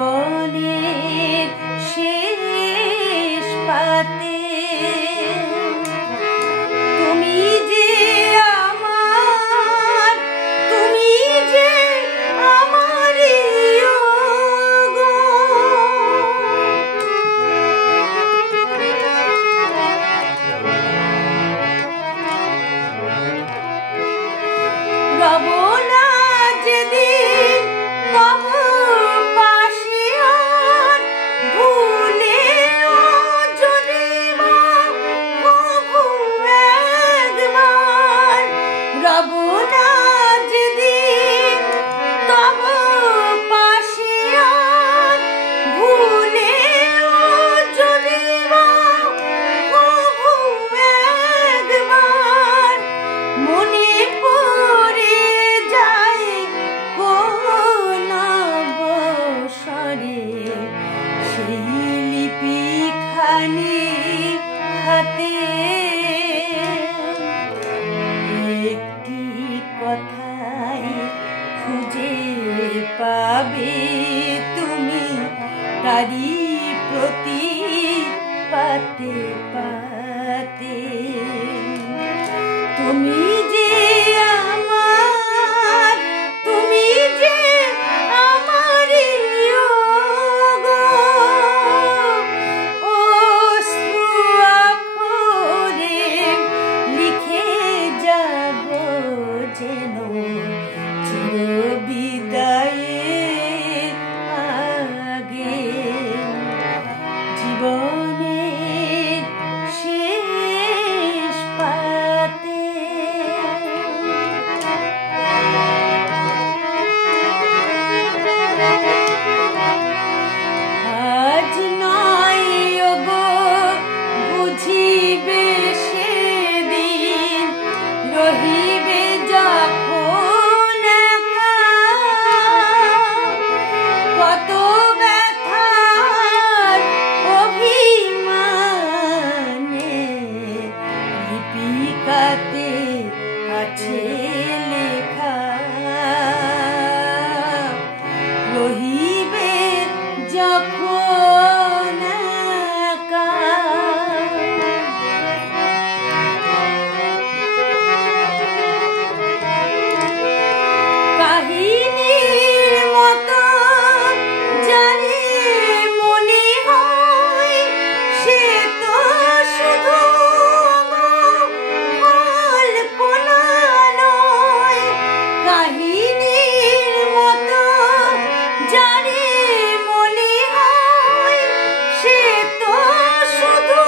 জীবনের শেষ পাতে তুমি যে আমার, তুমি যে আমারই গো। রব না যেদিন তব পাশে আর ভুলেও যদি বা কভু একবার, রব না যেদিন তব পাশে আর ভুলেও যদি বা কভু একবার, মনে পড়ে যায় কোন অবসরে সেই লিপিখানি হাতে, একটি কথাই খুঁজে পাবে তুমি তারি প্রতি পাতে পাতে। তুমি যে আমার, তুমি যে আমারই গো। অশ্রু অক্ষরে লিখে যাব যেন চিরবিদায়ের আগে, জীবনের শেষ পাতে। আজ নয় ওগো বুঝিবে সেদিন, রহিবে যখন একা, কত ব্যথার অভিমানে লিপিকাতে আছে লেখা, রহিবে যখন একা। কাহিনীর মতো জানি মনে হয়, সে তো শুধু কল্পনা নয়। কাহিনীর মতো জানি মনে হয়, সে তো শুধু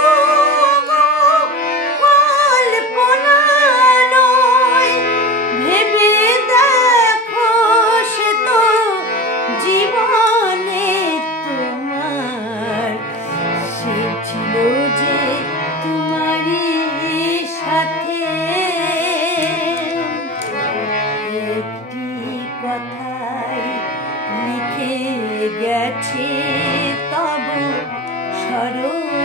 কল্পনা নয়। ভেবে দেখো সে তো জীবনে তোমার, সে ছিল যে তোমারই সাথে। একটি কথাই লিখে গেছে তব স্মরণ